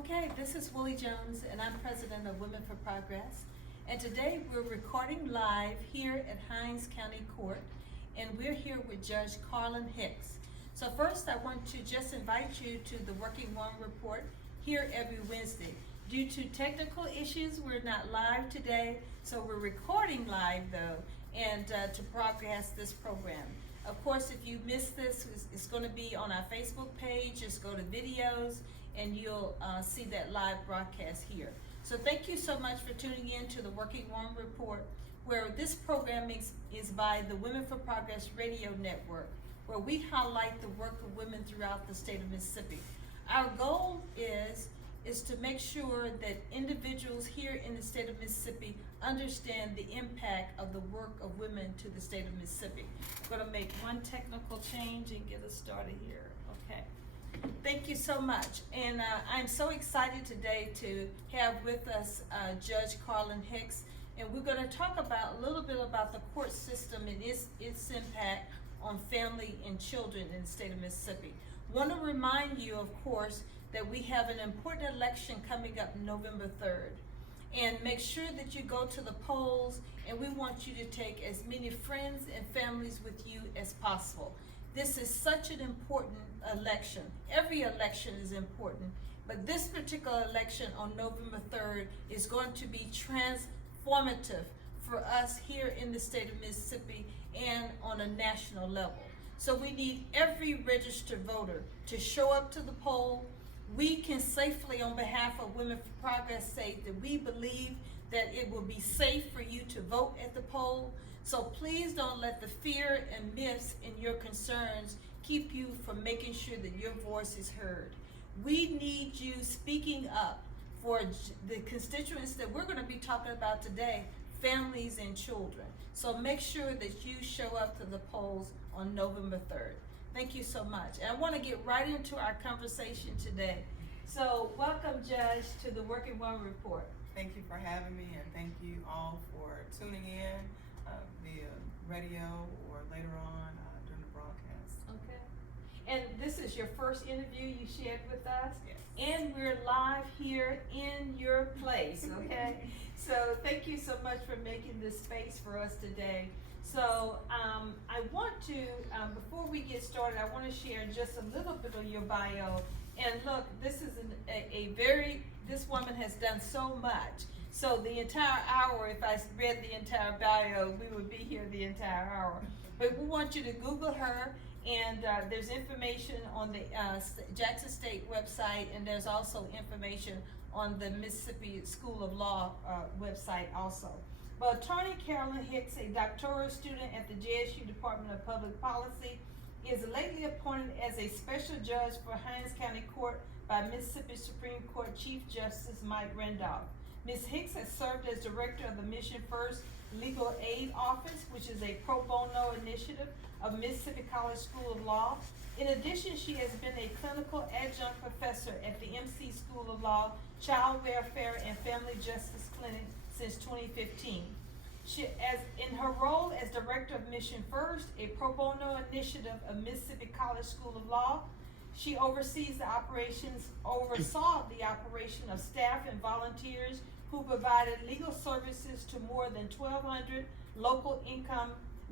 Okay, this is Willie Jones, and I'm president of Women for Progress. And today we're recording live here at Hinds County Court, and we're here with Judge Carlyn Hicks. So first, I want to just invite you to the Working One Report here every Wednesday. Due to technical issues, we're not live today, so we're recording live though, and to broadcast this program. Of course, if you missed this, it's going to be on our Facebook page. Just go to videos, and you'll see that live broadcast here. So thank you so much for tuning in to the Working One Report, where this program is by the Women for Progress Radio Network, where we highlight the work of women throughout the state of Mississippi. Our goal is to make sure that individuals here in the state of Mississippi understand the impact of the work of women to the state of Mississippi. I'm going to make one technical change and get us started here. Okay. Thank you so much. And I'm so excited today to have with us Judge Carlyn Hicks. And we're going to talk about a little bit about the court system and its impact on family and children in the state of Mississippi. Want to remind you, of course, that we have an important election coming up November 3rd. And make sure that you go to the polls, and we want you to take as many friends and families with you as possible. This is such an important election. Every election is important, but this particular election on November 3rd is going to be transformative for us here in the state of Mississippi and on a national level. So we need every registered voter to show up to the poll. We can safely, on behalf of Women for Progress, say that we believe that it will be safe for you to vote at the poll. So please don't let the fear and myths and your concerns keep you from making sure that your voice is heard. We need you speaking up for the constituents that we're going to be talking about today, families and children. So make sure that you show up to the polls on November 3rd. Thank you so much. And I want to get right into our conversation today. So welcome, Judge, to the Working One Report. Thank you for having me, and thank you all for tuning in via radio or later on during the broadcast. Okay. And this is your first interview you shared with us? Yes. And we're live here in your place, okay? So thank you so much for making this space for us today. So I want to, before we get started, I want to share just a little bit of your bio. And look, this is this woman has done so much. So the entire hour, if I read the entire bio, we would be here the entire hour. But we want you to Google her, and there's information on the Jackson State website, and there's also information on the Mississippi School of Law website also. But Attorney Carlyn Hicks, a doctoral student at the JSU Department of Public Policy, is lately appointed as a special judge for Hinds County Court by Mississippi Supreme Court Chief Justice Mike Randolph. Ms. Hicks has served as director of the Mission First Legal Aid Office, which is a pro bono initiative of Mississippi College School of Law. In addition, she has been a clinical adjunct professor at the MC School of Law, Child Welfare and Family Justice Clinic since 2015. She, in her role as director of Mission First, a pro bono initiative of Mississippi College School of Law, she oversaw the operation of staff and volunteers who provided legal services to more than 1,200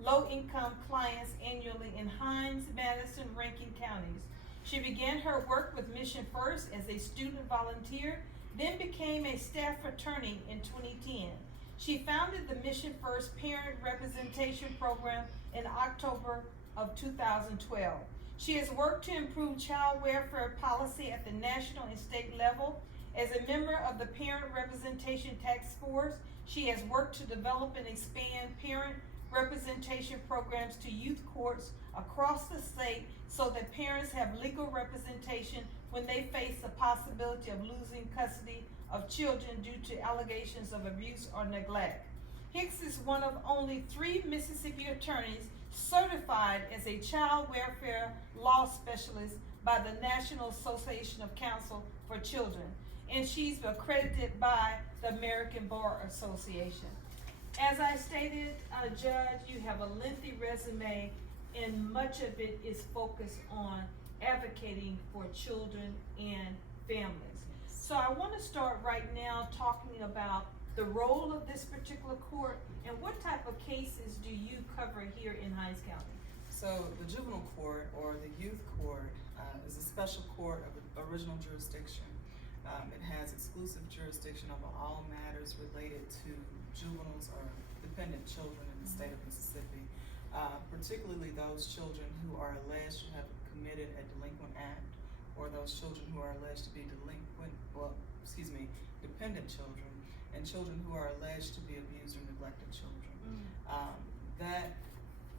low-income clients annually in Hinds, Madison, Rankin counties. She began her work with Mission First as a student volunteer, then became a staff attorney in 2010. She founded the Mission First Parent Representation Program in October of 2012. She has worked to improve child welfare policy at the national and state level. As a member of the Parent Representation Task Force, she has worked to develop and expand parent representation programs to youth courts across the state so that parents have legal representation when they face the possibility of losing custody of children due to allegations of abuse or neglect. Hicks is one of only 3 Mississippi attorneys certified as a child welfare law specialist by the National Association of Counsel for Children, and she's accredited by the American Bar Association. As I stated, Judge, you have a lengthy resume, and much of it is focused on advocating for children and families. So I want to start right now talking about the role of this particular court and what type of cases do you cover here in Hinds County? So the juvenile court or the youth court is a special court of original jurisdiction. It has exclusive jurisdiction over all matters related to juveniles or dependent children in the state of Mississippi, particularly those children who are alleged to have committed a delinquent act, or those children who are alleged to be dependent children, and children who are alleged to be abused or neglected children. That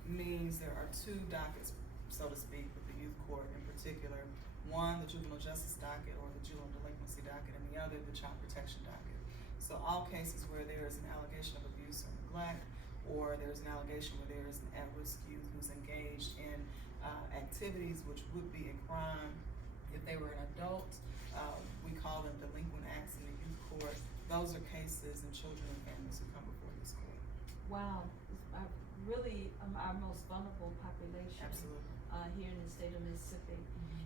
means there are two dockets, so to speak, with the youth court in particular. One, the juvenile justice docket or the juvenile delinquency docket, and the other, the child protection docket. So all cases where there is an allegation of abuse or neglect, or there's an allegation where there is an at-risk youth who's engaged in activities which would be a crime if they were an adult, we call them delinquent acts in the youth court. Those are cases and children and families who come before this court. Wow, it's really our most vulnerable population. Absolutely. Here in the state of Mississippi.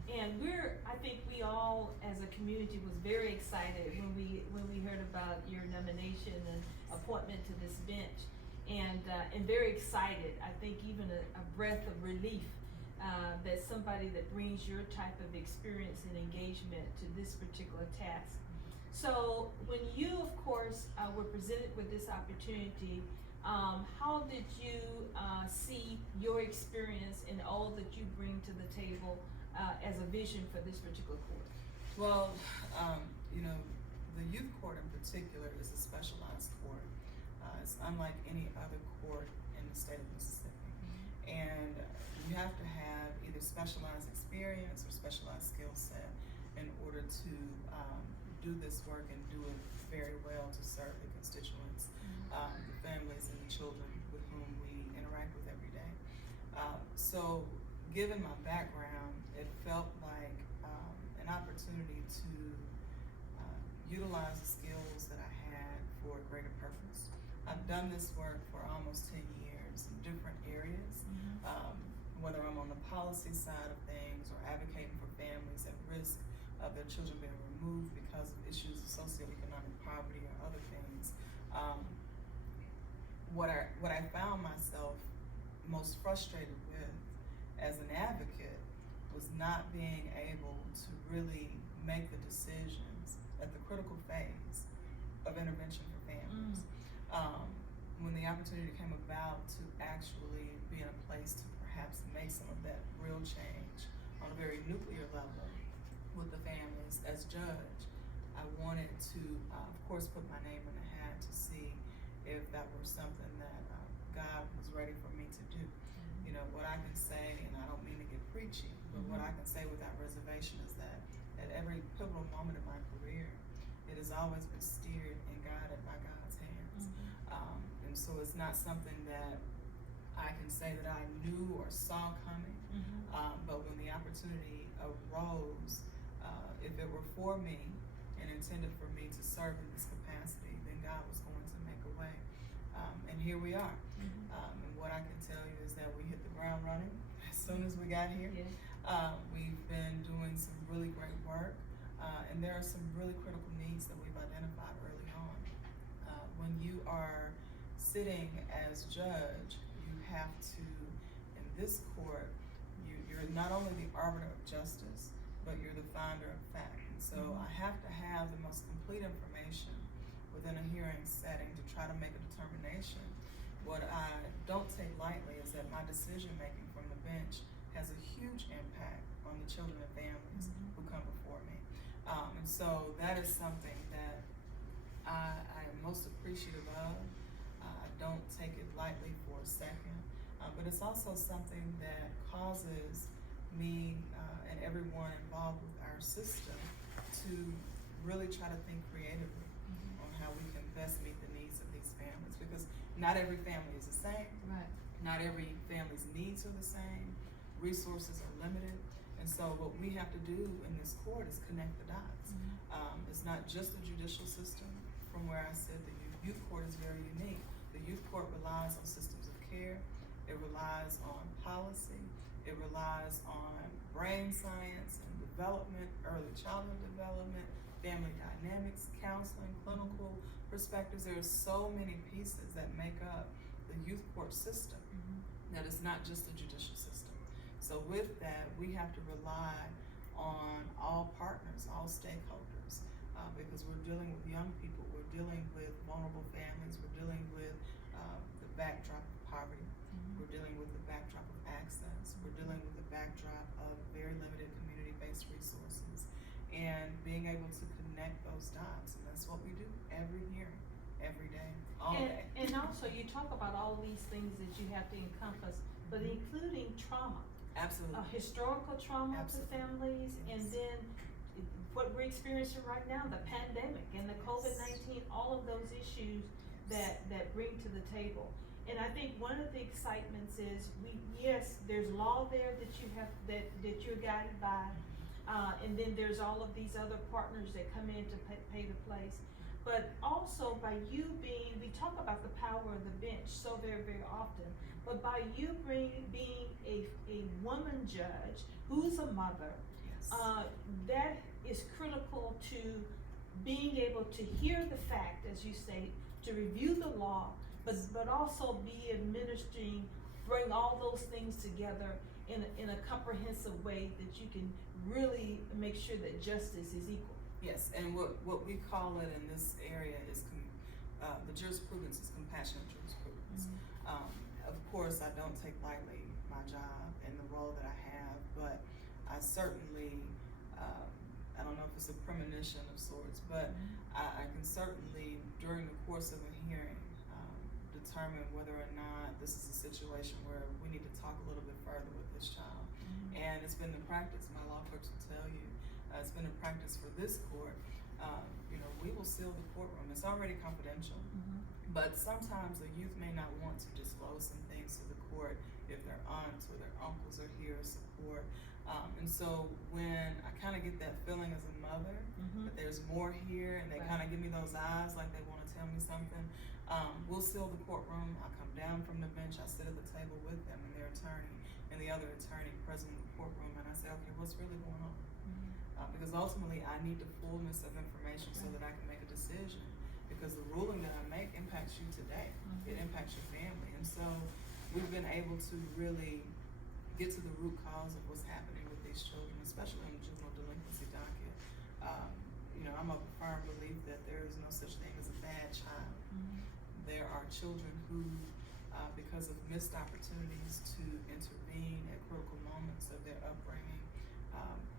And I think we all as a community was very excited when we heard about your nomination and appointment to this bench. And very excited, I think even a breath of relief that somebody that brings your type of experience and engagement to this particular task. So when you, of course, were presented with this opportunity, how did you see your experience and all that you bring to the table as a vision for this particular court? Well, the youth court in particular is a specialized court. It's unlike any other court in the state of Mississippi. And you have to have either specialized experience or specialized skill set in order to do this work and do it very well to serve the constituents, the families and the children with whom we interact with every day. So given my background, it felt like an opportunity to utilize the skills that I had for a greater purpose. I've done this work for almost 10 years in different areas, whether I'm on the policy side of things or advocating for families at risk of their children being removed because of issues of socioeconomic poverty or other things. What I found myself most frustrated with as an advocate was not being able to really make the decisions at the critical phase of intervention for families. When the opportunity came about to actually be in a place to perhaps make some of that real change on a very nuclear level with the families as judge, I wanted to, of course, put my name in the hat to see if that were something that God was ready for me to do. You know, what I can say, and I don't mean to get preachy, but what I can say without reservation is that at every pivotal moment of my career, it has always been steered and guided by God's hands. And so it's not something that I can say that I knew or saw coming, but when the opportunity arose, if it were for me and intended for me to serve in this capacity, then God was going to make a way. And here we are. And what I can tell you is that we hit the ground running as soon as we got here. We've been doing some really great work, and there are some really critical needs that we've identified early on. When you are sitting as judge, you have to, in this court, you're not only the arbiter of justice, but you're the finder of fact. And so I have to have the most complete information within a hearing setting to try to make a determination. What I don't take lightly is that my decision making from the bench has a huge impact on the children and families who come before me. And so that is something that I am most appreciative of. I don't take it lightly for a second, but it's also something that causes me and everyone involved with our system to really try to think creatively on how we can best meet the needs of these families, because not every family is the same. Right. Not every family's needs are the same. Resources are limited. And so what we have to do in this court is connect the dots. It's not just the judicial system. From where I said the youth court is very unique. The youth court relies on systems of care. It relies on policy. It relies on brain science and development, early childhood development, family dynamics, counseling, clinical perspectives. There are so many pieces that make up the youth court system that is not just the judicial system. So with that, we have to rely on all partners, all stakeholders, because we're dealing with young people, we're dealing with vulnerable families, we're dealing with the backdrop of poverty, we're dealing with the backdrop of access, we're dealing with the backdrop of very limited community-based resources, and being able to connect those dots, and that's what we do every hearing, every day, all day. And also, you talk about all these things that you have to encompass, but including trauma. Absolutely. Historical trauma Absolutely. to families, and Yes. then what we're experiencing right now, the pandemic and the COVID-19, all of those issues that bring to the table. And I think one of the excitements is yes, there's law there that you have, that you're guided by, and then there's all of these other partners that come in to pay the place. But also by you being, we talk about the power of the bench so very, very often, but by you being a woman judge who's a mother, Yes. that is critical to being able to hear the fact, as you say, to review the law, but also be administering, bring all those things together in a comprehensive way that you can really make sure that justice is equal. Yes, and what we call it in this area is the jurisprudence is compassionate jurisprudence. Of course, I don't take lightly my job and the role that I have, but I certainly, I don't know if it's a premonition of sorts, but I can certainly, during the course of a hearing, determine whether or not this is a situation where we need to talk a little bit further with this child. And it's been the practice, my law clerks will tell you, it's been a practice for this court. We will seal the courtroom. It's already confidential, but sometimes the youth may not want to disclose some things to the court if their aunts or their uncles are here to support. And so when I kind of get that feeling as a mother, that there's more here, and they kind of give me those eyes like they want to tell me something, we'll seal the courtroom. I come down from the bench, I sit at the table with them and their attorney and the other attorney present in the courtroom, and I say, okay, what's really going on? Because ultimately I need the fullness of information so that I can make a decision, because the ruling that I make impacts you today. It impacts your family. And so we've been able to really get to the root cause of what's happening with these children, especially on the juvenile delinquency docket. I'm of a firm belief that there is no such thing as a bad child. There are children who, because of missed opportunities to intervene at critical moments of their upbringing,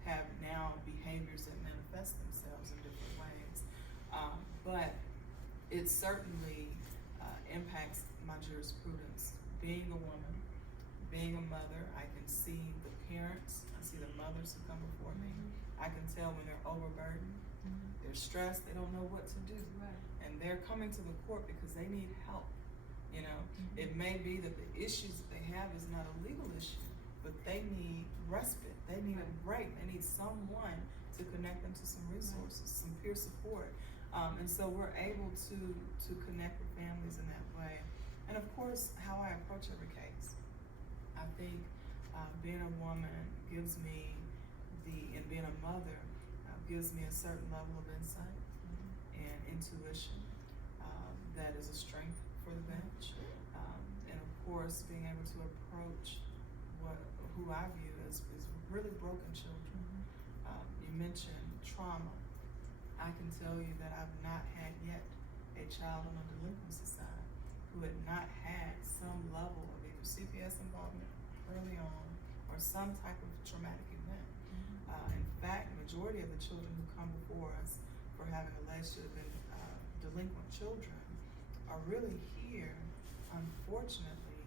have now behaviors that manifest themselves in different ways. But it certainly impacts my jurisprudence. Being a woman, being a mother, I can see the parents, I see the mothers who come before me. I can tell when they're overburdened, they're stressed, they don't know what to do. And they're coming to the court because they need help. It may be that the issues that they have is not a legal issue, but they need respite, they need a break, they need someone to connect them to some resources, some peer support. And so we're able to connect with families in that way. And of course, how I approach every case. I think being a woman gives me and being a mother gives me a certain level of insight and intuition that is a strength for the bench. And of course, being able to approach who I view as really broken children. You mentioned trauma. I can tell you that I've not had yet a child on the delinquency side who had not had some level of either CPS involvement early on or some type of traumatic event. In fact, the majority of the children who come before us for having alleged to have been delinquent children are really here, unfortunately,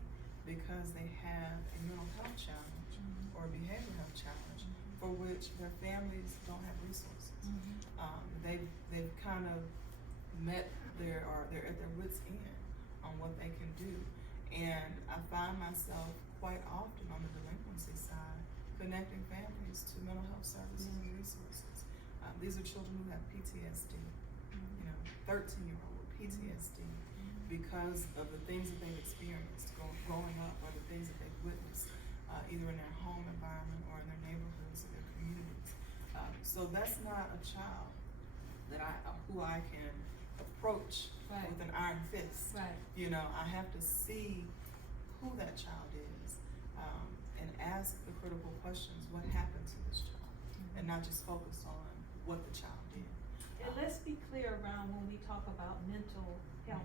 because they have a mental health challenge or a behavioral health challenge for which their families don't have resources. They've kind of they're at their wits' end on what they can do. And I find myself quite often on the delinquency side connecting families to mental health services and resources. These are children who have PTSD, 13-year-old with PTSD because of the things that they've experienced growing up or the things that they've witnessed either in their home environment or in their neighborhoods or their communities. So that's not a child who I can approach Right. with an iron fist. Right. You know, I have to see who that child is, and ask the critical questions, what happened to this child? And not just focus on what the child did. And let's be clear around when we talk about mental health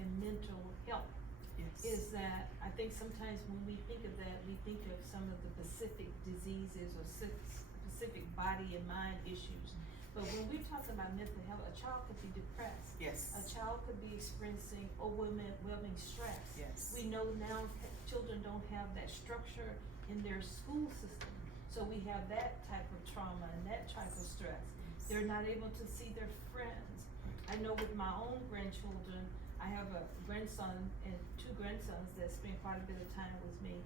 and mental health. Yes. Is that I think sometimes when we think of that, we think of some of the specific diseases or specific body and mind issues. But when we talk about mental health, a child could be depressed. Yes. A child could be experiencing overwhelming stress. Yes. We know now children don't have that structure in their school system. So we have that type of trauma and that type of stress. They're not able to see their friends. I know with my own grandchildren, I have a grandson and two grandsons that spend quite a bit of time with me.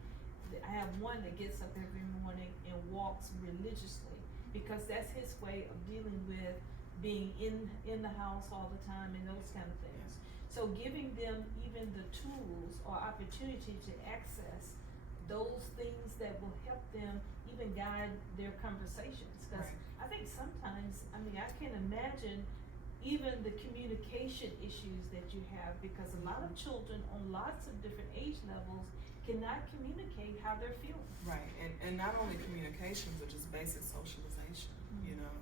I have one that gets up every morning and walks religiously because that's his way of dealing with being in the house all the time and those kind of things. So giving them even the tools or opportunity to access those things that will help them even guide their conversations. Because I think sometimes, I mean, I can imagine even the communication issues that you have, because a lot of children on lots of different age levels cannot communicate how they're feeling. Right, and not only communication, but just basic socialization, you know.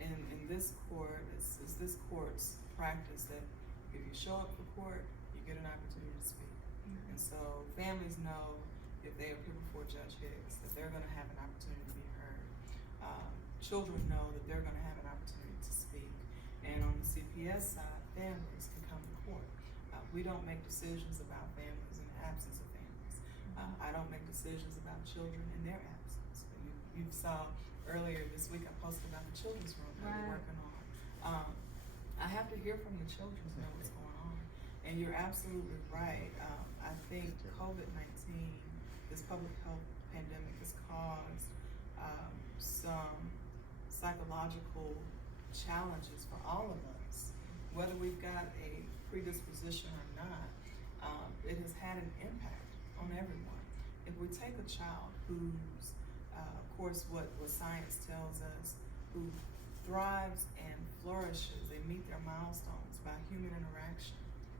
In this court, it's this court's practice that if you show up for court, you get an opportunity to speak. And so families know if they appear before Judge Hicks that they're gonna have an opportunity to be heard. Children know that they're gonna have an opportunity to speak. And on the CPS side, families can come to court. We don't make decisions about families in the absence of families. I don't make decisions about children in their absence. You saw earlier this week I posted about the children's room that we're working on. I have to hear from the children to know what's going on. And you're absolutely right. I think COVID-19, this public health pandemic, has caused some psychological challenges for all of us, whether we've got a predisposition or not. It has had an impact on everyone. If we take a child who's, of course, what science tells us, who thrives and flourishes, they meet their milestones by human interaction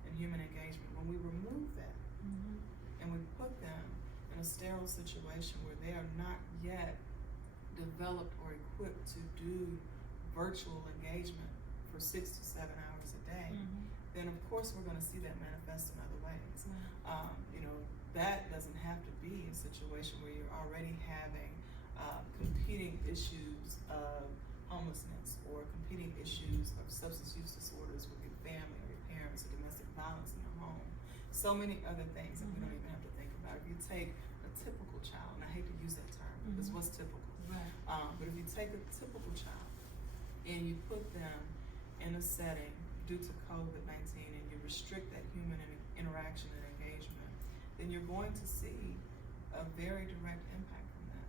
and human engagement. When we remove that and we put them in a sterile situation where they are not yet developed or equipped to do virtual engagement for 6 to 7 hours a day, then of course we're going to see that manifest in other ways. You know, that doesn't have to be a situation where you're already having competing issues of homelessness or competing issues of substance use disorders with your family or your parents or domestic violence in your home. So many other things that we don't even have to think about. If you take a typical child, and I hate to use that term because what's typical? Right. But if you take a typical child and you put them in a setting due to COVID-19 and you restrict that human interaction and engagement, then you're going to see a very direct impact from that.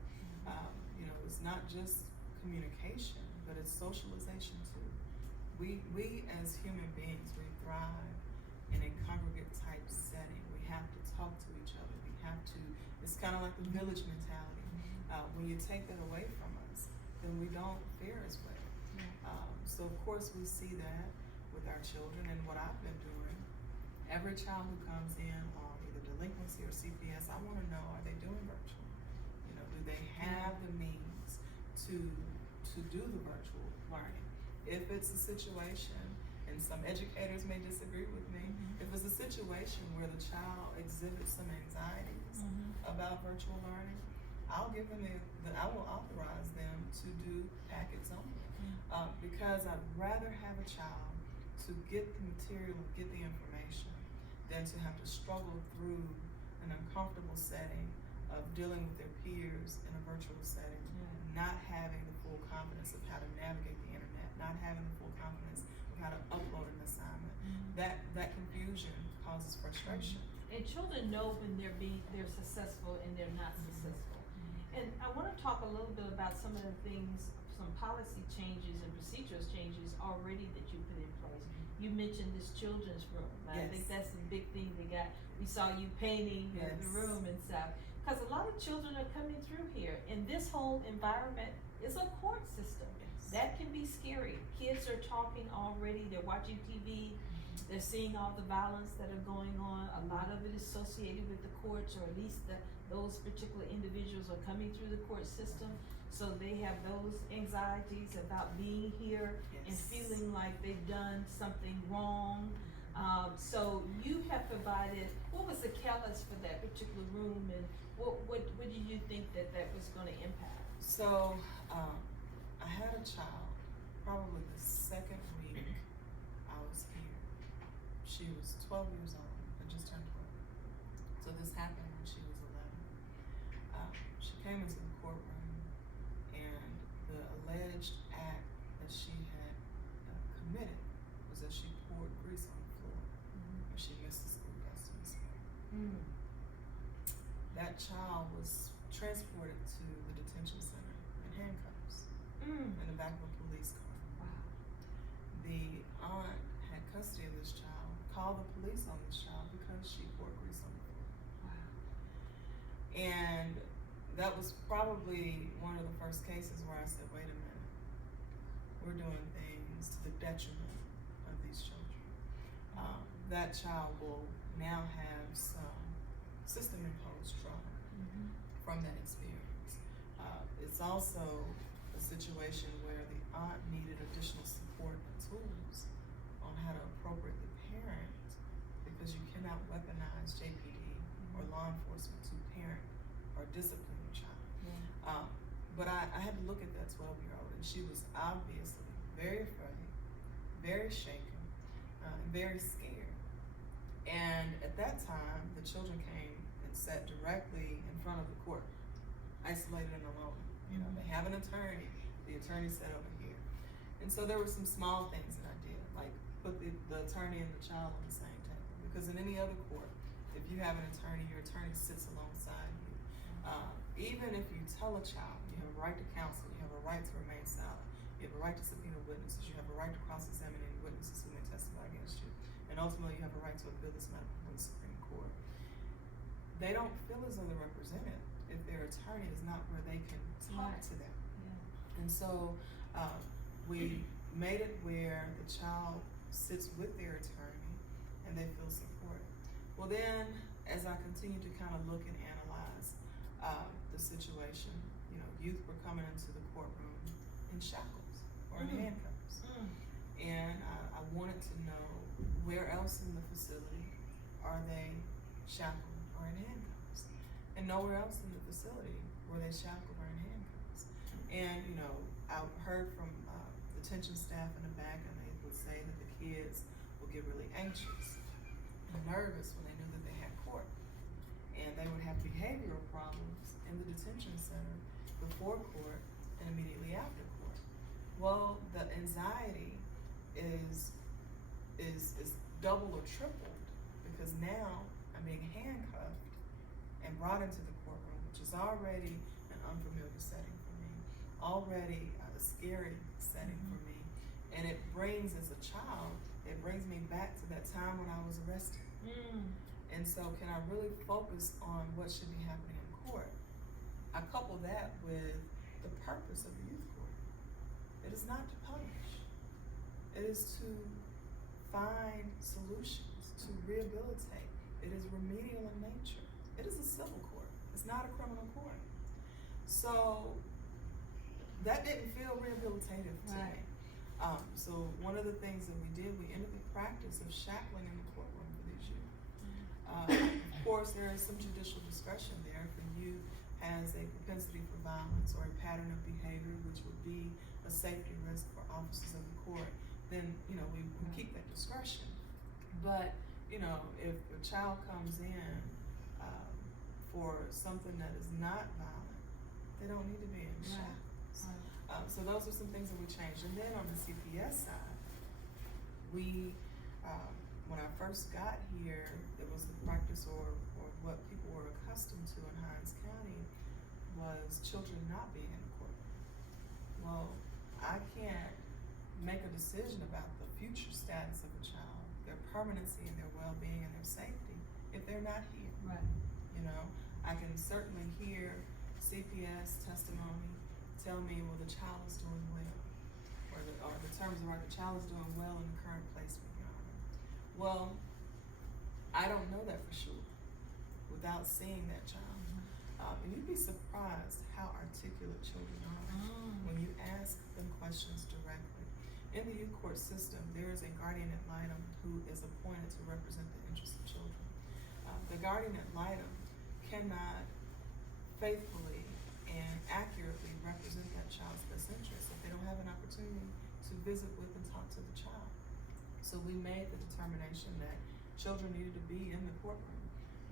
You know, it's not just communication, but it's socialization too. We as human beings, we thrive in a congregate type setting. We have to talk to each other. We have to, it's kind of like the village mentality. When you take that away from us, then we don't fare as well. So of course we see that with our children, and what I've been doing, every child who comes in on either delinquency or CPS, I wanna know, are they doing virtual? You know, do they have the means to do the virtual learning? If it's a situation, and some educators may disagree with me, if it's a situation where the child exhibits some anxieties about virtual learning, I'll give them I will authorize them to do packets only. Because I'd rather have a child to get the material, get the information, than to have to struggle through an uncomfortable setting of dealing with their peers in a virtual setting, not having the full confidence of how to navigate the internet, not having the full confidence of how to upload an assignment. That confusion causes frustration. And children know when they're successful and they're not successful. And I want to talk a little bit about some of the things, some policy changes and procedures changes already that you put in place. You mentioned this children's room. I think that's the big thing we saw you painting the room and stuff. Because a lot of children are coming through here, and this whole environment is a court system. that can be scary. Kids are talking already, they're watching TV, they're seeing all the violence that are going on. A lot of it is associated with the courts, or at least those particular individuals are coming through the court system. So they have those anxieties about being here and Yes. feeling like they've done something wrong. So you have provided, what was the catalyst for that particular room, and what did you think that was gonna impact? So, I had a child, probably the second week I was here. She was 12 years old, I just turned 12. So this happened when she was 11. She came into the courtroom, and the alleged act that she had committed was that she poured grease on the floor, and she missed the school bus incident. That child was transported to the detention center in handcuffs in the back of a police car. Wow. The aunt had custody of this child, called the police on this child because she poured grease on the floor. Wow. And that was probably one of the first cases where I said, wait a minute, we're doing things to the detriment of these children. That child will now have some system-imposed trauma from that experience. It's also a situation where the aunt needed additional support and tools on how to appropriately parent, because you cannot weaponize JPD or law enforcement to parent or discipline your child. But I had to look at that 12-year-old, and she was obviously very afraid, very shaken, and very scared. And at that time, the children came and sat directly in front of the court, isolated and alone. You know, they have an attorney, the attorney sat over here. And so there were some small things that I did, like put the attorney and the child on the same table. Because in any other court, if you have an attorney, your attorney sits alongside you. Even if you tell a child, you have a right to counsel, you have a right to remain silent, you have a right to subpoena witnesses, you have a right to cross-examine any witnesses who may testify against you, and ultimately you have a right to appeal this matter before the Supreme Court. They don't feel as though they're represented if their attorney is not where they can talk to them. Yeah. And so we made it where the child sits with their attorney and they feel supported. Well then, as I continued to kind of look and analyze the situation, you know, youth were coming into the courtroom in shackles or in handcuffs. And I wanted to know, where else in the facility are they shackled or in handcuffs? And nowhere else in the facility were they shackled or in handcuffs. And, you know, I heard from detention staff in the back, and they would say that the kids would get really anxious and nervous when they knew that they had court. And they would have behavioral problems in the detention center before court and immediately after court. Well, the anxiety is double or tripled, because now I'm being handcuffed and brought into the courtroom, which is already an unfamiliar setting for me, already a scary setting for me. And it brings, as a child, it brings me back to that time when I was arrested. And so can I really focus on what should be happening in court? I couple that with the purpose of the youth court. It is not to punish. It is to find solutions, to rehabilitate. It is remedial in nature. It is a civil court. It's not a criminal court. So that didn't feel rehabilitative to me. So one of the things that we did, we ended the practice of shackling in the courtroom for these youth. Of course, there is some judicial discretion there. If a youth has a propensity for violence or a pattern of behavior which would be a safety risk for officers of the court, then, you know, we keep that discretion. But, you know, if a child comes in for something that is not violent, they don't need to be in shackles. So those are some things that we changed. And then on the CPS side, we, when I first got here, it was the practice or what people were accustomed to in Hinds County was children not being in the courtroom. Well, I can't make a decision about the future status of a child, their permanency and their well-being and their safety, if they're not here. Right. You know, I can certainly hear CPS testimony tell me, well, the child is doing well. or the terms are the child is doing well in the current placement, Your Honor. Well, I don't know that for sure without seeing that child. And you'd be surprised how articulate children are when you ask them questions directly. In the youth court system, there is a guardian ad litem who is appointed to represent the interests of children. The guardian ad litem cannot faithfully and accurately represent that child's best interests if they don't have an opportunity to visit with and talk to the child. So we made the determination that children needed to be in the courtroom.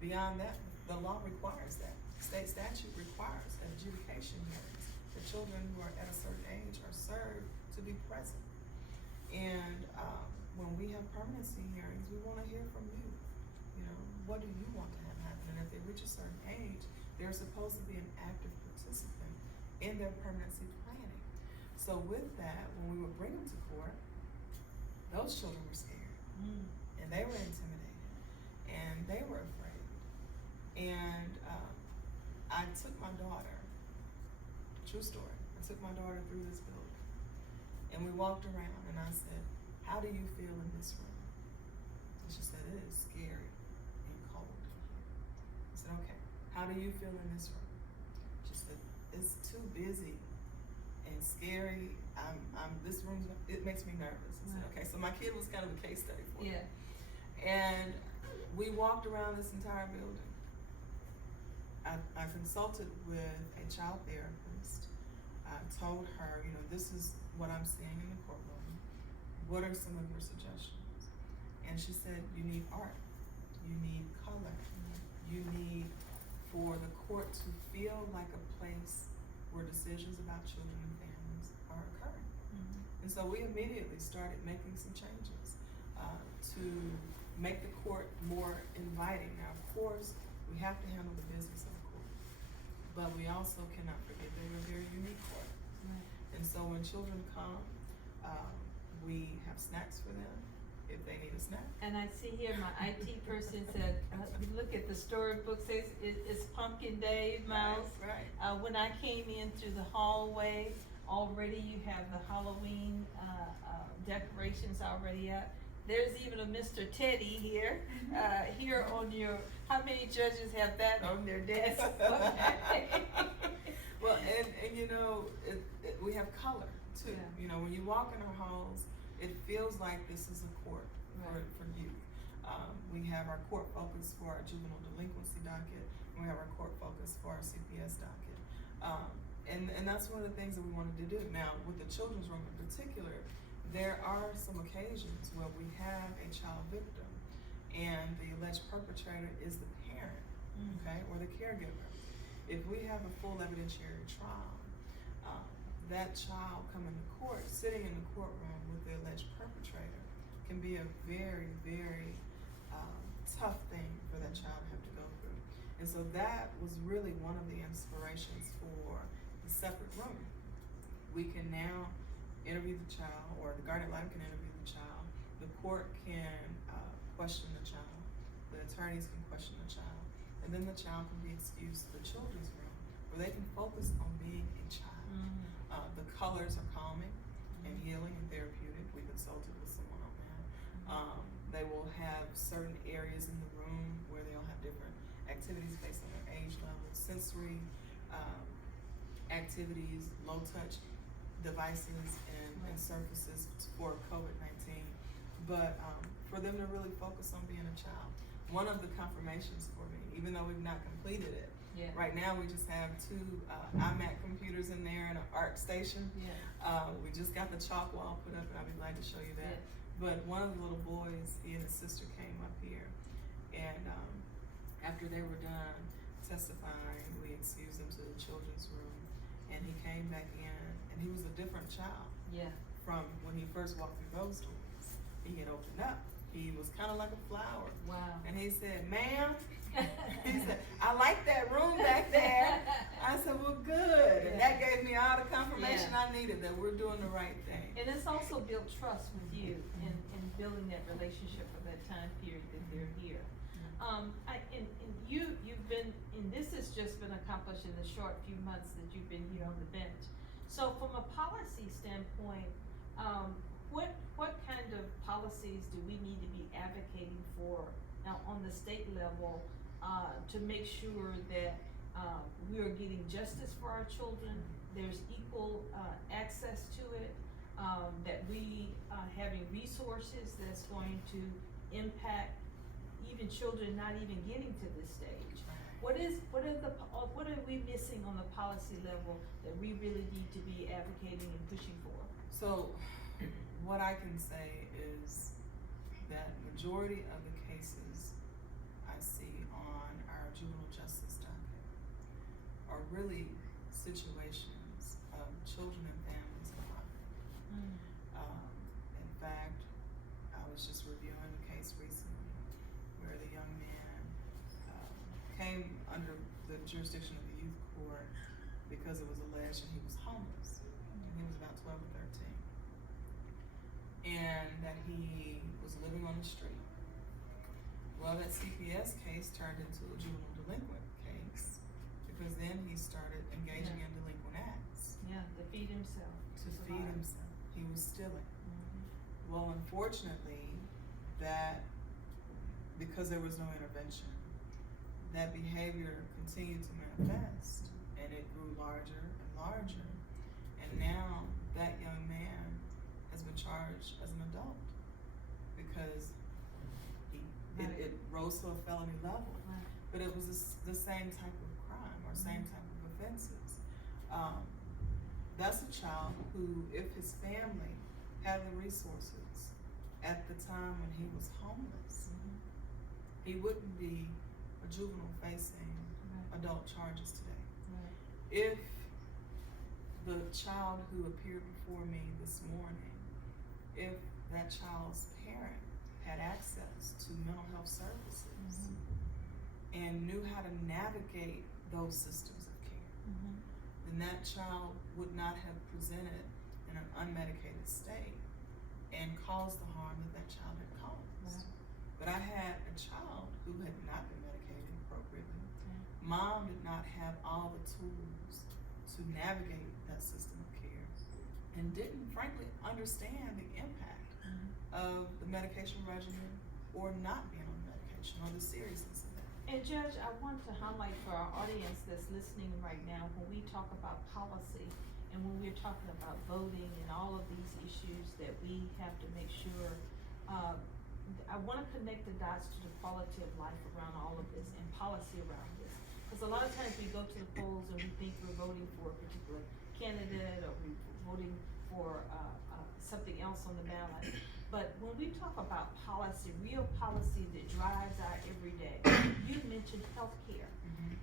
Beyond that, the law requires that. State statute requires at adjudication hearings that children who are at a certain age are served to be present. And when we have permanency hearings, we want to hear from you. You know, what do you want to have happen? And if they reach a certain age, they're supposed to be an active participant in their permanency planning. So with that, when we would bring them to court, those children were scared, and they were intimidated, and they were afraid. And I took my daughter, true story, I took my daughter through this building, and we walked around, and I said, how do you feel in this room? And she said, it is scary and cold in here. I said, okay, how do you feel in this room? She said, it's too busy and scary. This room, it makes me nervous. I said, okay, so my kid was kind of a case study for me. Yeah. And we walked around this entire building. I consulted with a child therapist. I told her, you know, this is what I'm seeing in the courtroom. What are some of your suggestions? And she said, you need art, you need color, you need for the court to feel like a place where decisions about children and families are occurring. And so we immediately started making some changes to make the court more inviting. Now, of course, we have to handle the business of the court, but we also cannot forget that we're a very unique court. And so when children come, we have snacks for them if they need a snack. And I see here my IT person said, look at the storybook, says it's Pumpkin Day, Miles. Right. When I came in through the hallway, already you have the Halloween decorations already up. There's even a Mr. Teddy here. Here on your, how many judges have that on their desk? Well, and you know, we have color too. Yeah. You know, when you walk in our halls, it feels like this is a court for youth. We have our court focus for our juvenile delinquency docket, and we have our court focus for our CPS docket. And that's one of the things that we wanted to do. Now, with the children's room in particular, there are some occasions where we have a child victim, and the alleged perpetrator is the parent, okay, or the caregiver. If we have a full evidentiary trial, that child coming to court, sitting in the courtroom with the alleged perpetrator, can be a very, very tough thing for that child to have to go through. And so that was really one of the inspirations for the separate room. We can now interview the child, or the guardian ad litem can interview the child. The court can question the child. The attorneys can question the child. And then the child can be excused to the children's room, where they can focus on being a child. The colors are calming and healing and therapeutic. We consulted with someone on that. They will have certain areas in the room where they'll have different activities based on their age level, sensory activities, low touch devices and surfaces for COVID-19. But for them to really focus on being a child. One of the confirmations for me, even though we've not completed it, right now we just have 2 iMac computers in there and an art station. We just got the chalk wall put up, and I'll be glad to show you that. But one of the little boys, he and his sister came up here, and after they were done testifying, we excused him to the children's room, and he came back in, and he was a different child from when he first walked through those doors. He had opened up. He was kind of like a flower. Wow. And he said, ma'am, he said, I like that room back there. I said, well, good. And that gave me all the confirmation I needed that we're doing the right thing. And it's also built trust with you in building that relationship for that time period that they're here. You've been, and this has just been accomplished in the short few months that you've been here on the bench. So from a policy standpoint, what kind of policies do we need to be advocating for now on the state level, to make sure that, we are getting justice for our children, there's equal, access to it, that we, having resources that's going to impact even children not even getting to this stage? What are we missing on the policy level that we really need to be advocating and pushing for? So, what I can say is that majority of the cases I see on our juvenile justice docket are really situations of children and families in poverty. In fact, I was just reviewing a case recently where the young man came under the jurisdiction of the youth court because it was alleged that he was homeless. And he was about 12 or 13. And that he was living on the street. Well, that CPS case turned into a juvenile delinquent case because then he started engaging in delinquent acts. Yeah, to feed himself. To feed himself. He was stealing. Mm-hmm. Well, unfortunately, that because there was no intervention, that behavior continued to manifest and it grew larger and larger. And now that young man has been charged as an adult because it rose to a felony level. Right. But it was the same type of crime or same type of offenses. That's a child who, if his family had the resources at the time when he was homeless, he wouldn't be a juvenile facing adult charges today. Right. If the child who appeared before me this morning, if that child's parent had access to mental health services and knew how to navigate those systems of care, then that child would not have presented in an unmedicated state and caused the harm that that child had caused. But I had a child who had not been medicated appropriately. Mom did not have all the tools to navigate that system of care and didn't frankly understand the impact of the medication regimen or not being on medication or the seriousness of that. And Judge, I want to highlight for our audience that's listening right now, when we talk about policy and when we're talking about voting and all of these issues that we have to make sure, I want to connect the dots to the quality of life around all of this and policy around this. Because a lot of times we go to the polls and we think we're voting for a particular candidate or we're voting for something else on the ballot. But when we talk about policy, real policy that drives our everyday, you mentioned healthcare,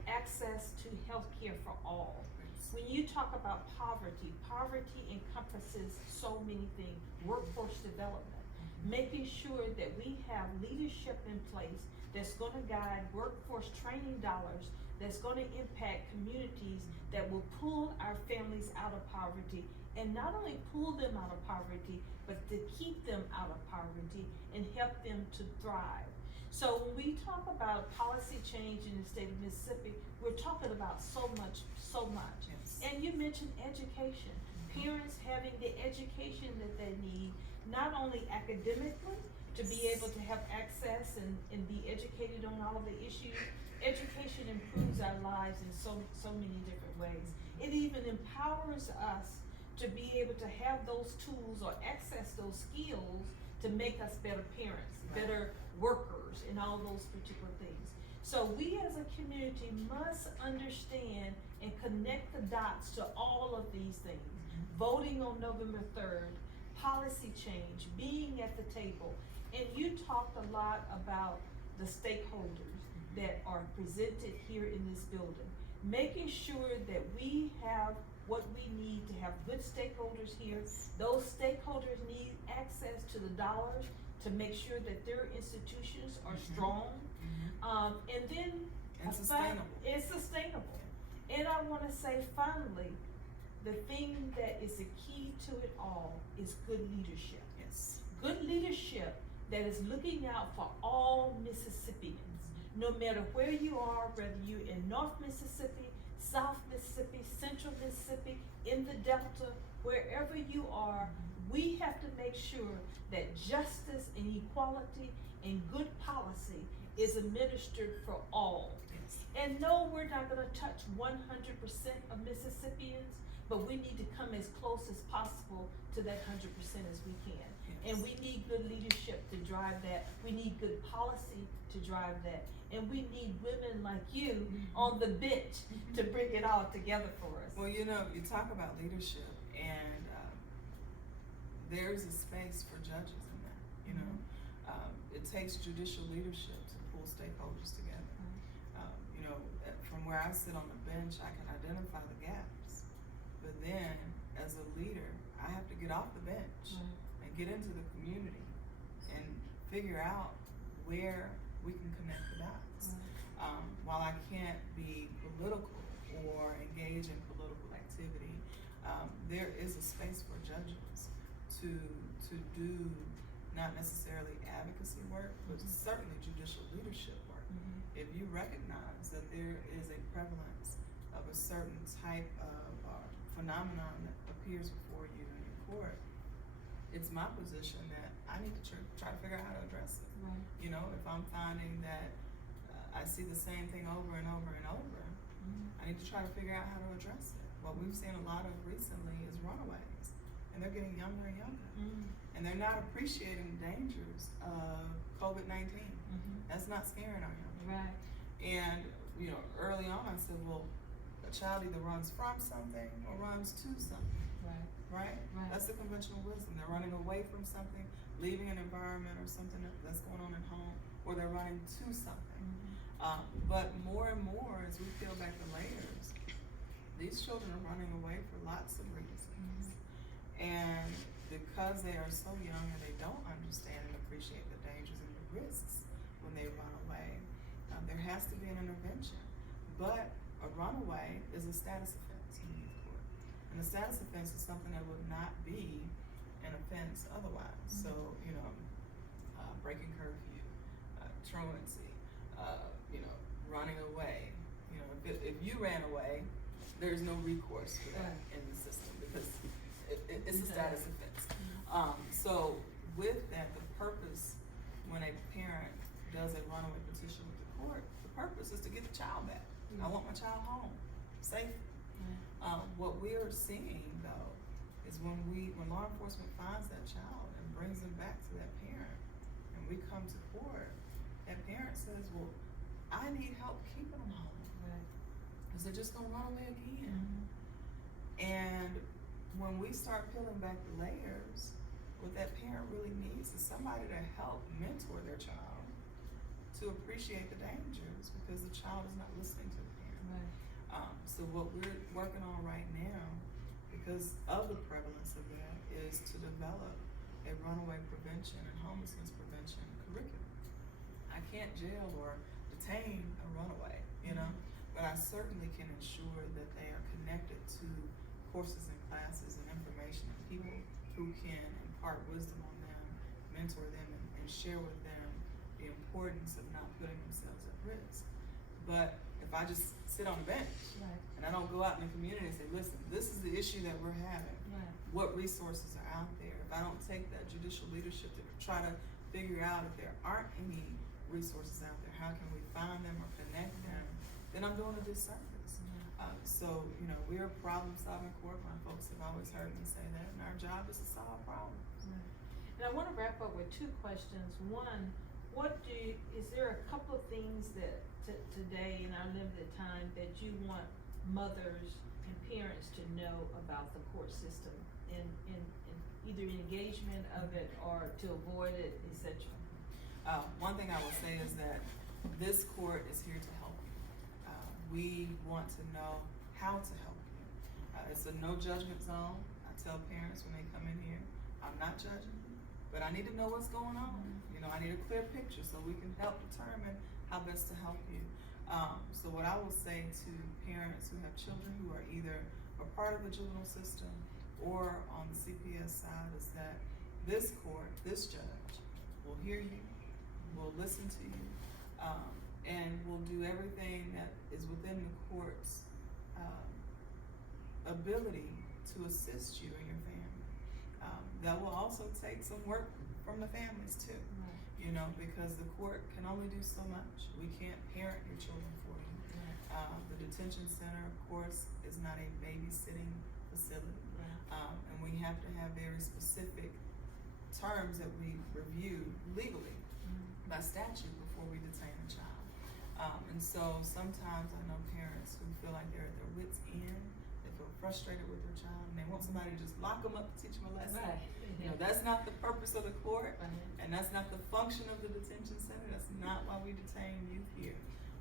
access to healthcare for all. When you talk about poverty, poverty encompasses so many things. Workforce development, making sure that we have leadership in place that's gonna guide workforce training dollars, that's gonna impact communities, that will pull our families out of poverty, and not only pull them out of poverty, but to keep them out of poverty and help them to thrive. So when we talk about policy change in the state of Mississippi, we're talking about so much. Yes. And you mentioned education. Parents having the education that they need, not only academically, to be able to have access and be educated on all of the issues. Education improves our lives in so many different ways. It even empowers us to be able to have those tools or access those skills to make us better parents, better workers, and all those particular things. So we as a community must understand and connect the dots to all of these things. Voting on November 3rd, policy change, being at the table. And you talked a lot about the stakeholders that are presented here in this building, making sure that we have what we need to have good stakeholders here. Those stakeholders need access to the dollars to make sure that their institutions are strong. And then And sustainable. It's sustainable. And I wanna say finally, the thing that is the key to it all is good leadership. Yes. Good leadership that is looking out for all Mississippians, no matter where you are, whether you're in North Mississippi, South Mississippi, Central Mississippi, in the Delta, wherever you are, we have to make sure that justice and equality and good policy is administered for all. Yes. And no, we're not gonna touch 100% of Mississippians, but we need to come as close as possible to that 100% as we can. Yes. And we need good leadership to drive that. We need good policy to drive that. And we need women like you on the bench to bring it all together for us. Well, you know, you talk about leadership, and there's a space for judges in that. You know, it takes judicial leadership to pull stakeholders together. You know, from where I sit on the bench, I can identify the gaps, but then as a leader, I have to get off the bench and get into the community and figure out where we can connect the dots. While I can't be political or engage in political activity, there is a space for judges to do not necessarily advocacy work, but certainly judicial leadership work. If you recognize that there is a prevalence of a certain type of phenomenon that appears before you in your court, it's my position that I need to try to figure out how to address it. Right. You know, if I'm finding that I see the same thing over and over and over, I need to try to figure out how to address it. What we've seen a lot of recently is runaways, and they're getting younger and younger, and they're not appreciating the dangers of COVID-19. That's not scaring our young people. Right. And you know, early on I said, well, a child either runs from something or runs to something. Right. Right? Right. That's the conventional wisdom. They're running away from something, leaving an environment or something that's going on at home, or they're running to something. But more and more, as we peel back the layers, these children are running away for lots of reasons. And because they are so young and they don't understand and appreciate the dangers and the risks when they run away, there has to be an intervention. But a runaway is a status offense in youth court. And a status offense is something that would not be an offense otherwise. So, you know, breaking curfew, truancy, you know, running away. You know, if you ran away, there's no recourse for that in the system because it's a status offense. So with that, the purpose when a parent does a runaway petition with the court, the purpose is to get the child back. I want my child home, safe. What we are seeing though is when law enforcement finds that child and brings them back to that parent, and we come to court, that parent says, "Well, I need help keeping them home, because they're just gonna run away again." And when we start peeling back the layers, what that parent really needs is somebody to help mentor their child to appreciate the dangers, because the child is not listening to the parent. So what we're working on right now, because of the prevalence of that, is to develop a runaway prevention and homelessness prevention curriculum. I can't jail or detain a runaway, you know, but I certainly can ensure that they are connected to courses and classes and information and people who can impart wisdom on them, mentor them, and share with them the importance of not putting themselves at risk. But if I just sit on the bench and I don't go out in the community and say, listen, this is the issue that we're having, what resources are out there? If I don't take that judicial leadership to try to figure out if there aren't any resources out there, how can we find them or connect them, then I'm doing a disservice. So, you know, we're a problem-solving court. My folks have always heard me say that, and our job is to solve problems. And I want to wrap up with two questions. One, is there a couple of things that today in our limited time that you want mothers and parents to know about the court system in either engagement of it or to avoid it, etc.? One thing I will say is that this court is here to help you. We want to know how to help you. It's a no judgment zone. I tell parents when they come in here, I'm not judging you, but I need to know what's going on. You know, I need a clear picture so we can help determine how best to help you. So what I will say to parents who have children who are either a part of the juvenile system or on the CPS side is that this court, this judge, will hear you, will listen to you, and will do everything that is within the court's ability to assist you and your family. That will also take some work from the families too, you know, because the court can only do so much. We can't parent your children for you. The detention center, of course, is not a babysitting facility. And we have to have very specific terms that we review legally by statute before we detain a child. And so sometimes I know parents who feel like they're at their wits' end, they feel frustrated with their child, and they want somebody to just lock them up and teach them a lesson. You know, that's not the purpose of the court, and that's not the function of the detention center. That's not why we detain youth here.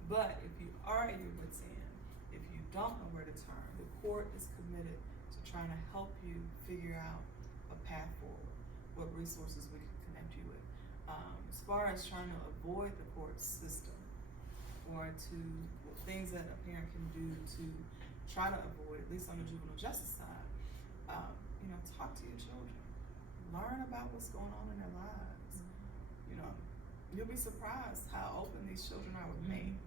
But if you are at your wits' end, if you don't know where to turn, the court is committed to trying to help you figure out a path forward, what resources we can connect you with. As far as trying to avoid the court system, or to things that a parent can do to try to avoid, at least on the juvenile justice side, you know, talk to your children. Learn about what's going on in their lives. You know, you'll be surprised how open these children are with me.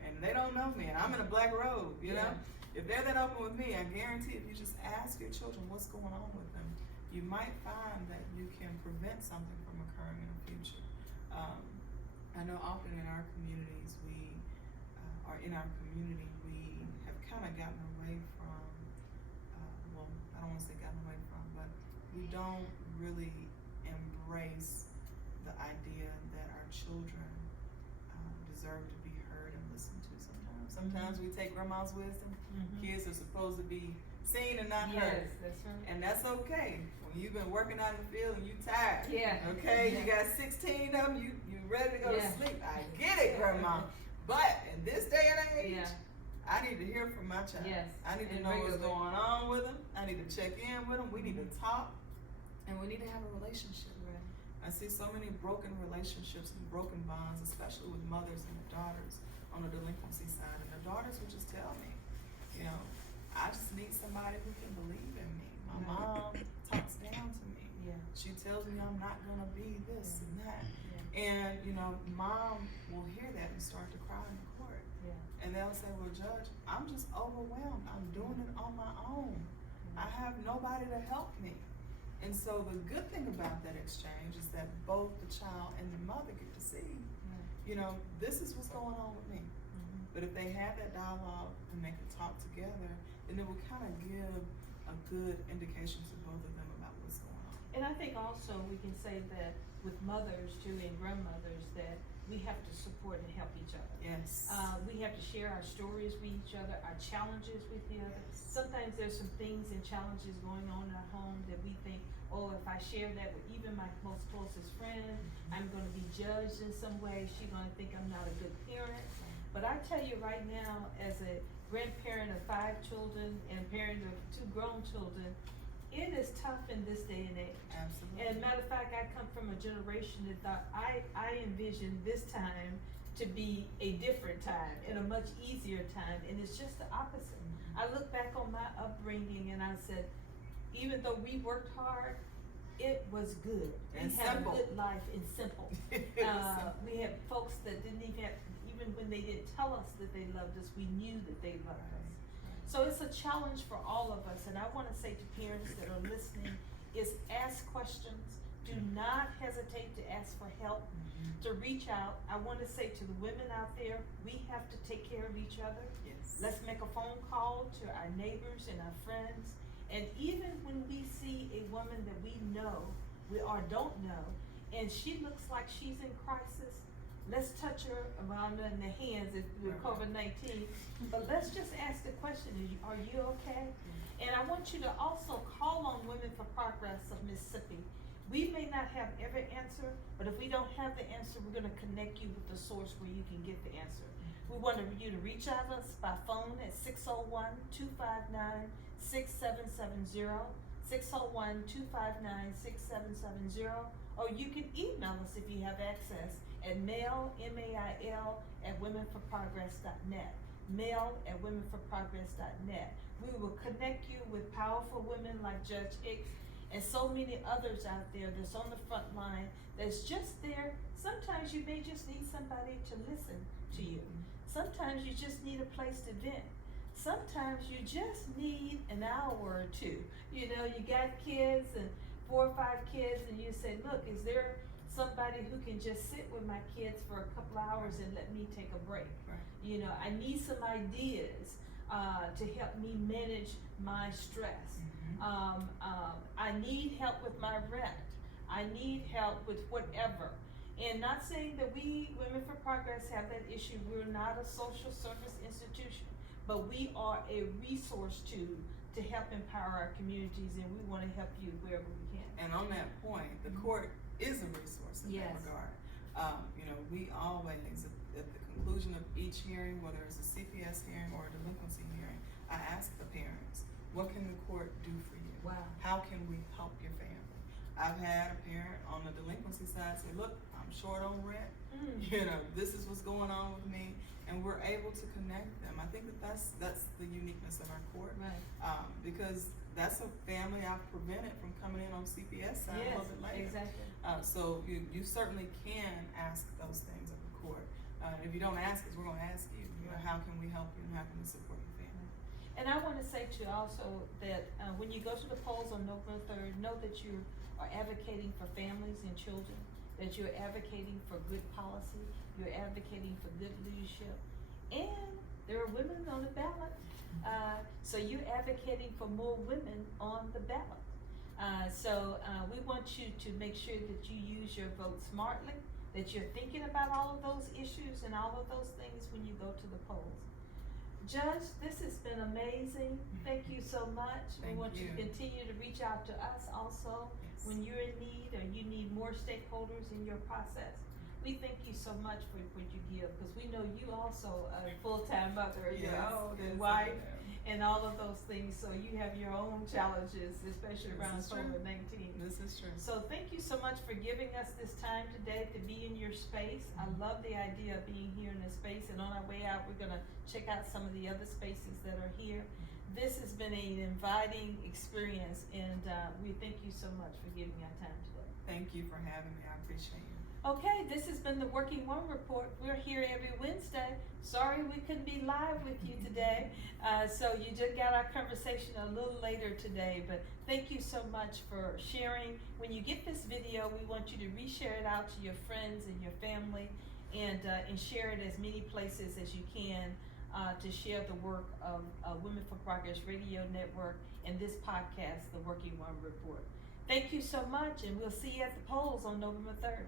And they don't know me, and I'm in a black robe, you know? If they're that open with me, I guarantee if you just ask your children what's going on with them, you might find that you can prevent something from occurring in the future. I know often in our communities, we have kind of gotten away from, well, I don't want to say gotten away from, but we don't really embrace the idea that our children deserve to be heard and listened to sometimes. Sometimes we take grandma's wisdom. Kids are supposed to be seen and not heard. That's right. And that's okay. When you've been working out in the field and you tired. Okay, you got 16 of them, you ready to go to sleep. I get it, grandma. But in this day and age, I need to hear from my child. I need to know what's going on with them. I need to check in with them. We need to talk, and we need to have a relationship. I see so many broken relationships and broken bonds, especially with mothers and their daughters on the delinquency side. And their daughters would just tell me, you know, I just need somebody who can believe in me. My mom talks down to me. She tells me I'm not gonna be this and that. And, you know, mom will hear that and start to cry in the court. And they'll say, well, Judge, I'm just overwhelmed. I'm doing it on my own. I have nobody to help me. And so the good thing about that exchange is that both the child and the mother get to see, you know, this is what's going on with me. But if they have that dialogue and they can talk together, then it will kind of give a good indication to both of them about what's going on. And I think also we can say that with mothers too and grandmothers that we have to support and help each other. We have to share our stories with each other, our challenges with each other. Sometimes there's some things and challenges going on in our home that we think, oh, if I share that with even my most closest friend, I'm gonna be judged in some way. She's gonna think I'm not a good parent. But I tell you right now, as a grandparent of 5 children and parent of 2 grown children, it is tough in this day and age. Absolutely. And matter of fact, I come from a generation that thought I envisioned this time to be a different time and a much easier time, and it's just the opposite. I look back on my upbringing and I said, even though we worked hard, it was good. And we had simple. a good life and simple. We had folks that didn't even when they didn't tell us that they loved us, we knew that they loved us. So it's a challenge for all of us, and I wanna say to parents that are listening, is ask questions. Do not hesitate to ask for help, to reach out. I wanna say to the women out there, we have to take care of each other. Let's make a phone call to our neighbors and our friends. And even when we see a woman that we know, or don't know, and she looks like she's in crisis, let's touch her around in the hands if we're COVID-19. But let's just ask the question, are you okay? And I want you to also call on Women for Progress of Mississippi. We may not have every answer, but if we don't have the answer, we're gonna connect you with the source where you can get the answer. We want you to reach out to us by phone at 601-259-6770, 601-259-6770, or you can email us if you have access at mail, M-A-I-L, @womenforprogress.net, mail@womenforprogress.net. We will connect you with powerful women like Judge Hicks and so many others out there that's on the front line that's just there. Sometimes you may just need somebody to listen to you. Sometimes you just need a place to vent. Sometimes you just need an hour or two. You know, you got kids and 4 or 5 kids and you say, look, is there somebody who can just sit with my kids for a couple hours and let me take a break? Right. You know, I need some ideas to help me manage my stress. I need help with my rent. I need help with whatever. And not saying that we, Women for Progress, have that issue. We're not a social service institution, but we are a resource to help empower our communities, and we want to help you wherever we can. And on that point, the court is a resource in that Yes. regard. You know, we always, at the conclusion of each hearing, whether it's a CPS hearing or a delinquency hearing, I ask the parents, what can the court do for you? Wow. How can we help your family? I've had a parent on the delinquency side say, look, I'm short on rent. You know, this is what's going on with me, and we're able to connect them. I think that's the uniqueness of our court. Right. Because that's a family I've prevented from coming in on CPS side a Yes, little bit later. exactly. So you certainly can ask those things of the court. If you don't ask us, we're gonna ask you, you know, how can we help you and how can we support your family? And I want to say too also that when you go to the polls on November 3rd, know that you are advocating for families and children, that you're advocating for good policy, you're advocating for good leadership, and there are women on the ballot. So you're advocating for more women on the ballot. So we want you to make sure that you use your vote smartly, that you're thinking about all of those issues and all of those things when you go to the polls. Judge, this has been amazing. Thank you so much. We Thank want you to you. continue to reach out to us also Yes. when you're in need or you need more stakeholders in your process. We thank you so much for what you give, because we know you also are a full-time mother, your Yes, own yes, and I wife, am. and all of those things. So you have your own challenges, especially This around is true. COVID-19. This is true. So thank you so much for giving us this time today to be in your space. I love the idea of being here in this space, and on our way out, we're gonna check out some of the other spaces that are here. This has been an inviting experience, and we thank you so much for giving our time today. Thank you for having me. I appreciate you. Okay, this has been the Working One Report. We're here every Wednesday. Sorry we couldn't be live with you today. So you just got our conversation a little later today, but thank you so much for sharing. When you get this video, we want you to reshare it out to your friends and your family, and share it as many places as you can to share the work of Women for Progress Radio Network and this podcast, the Working One Report. Thank you so much, and we'll see you at the polls on November 3rd.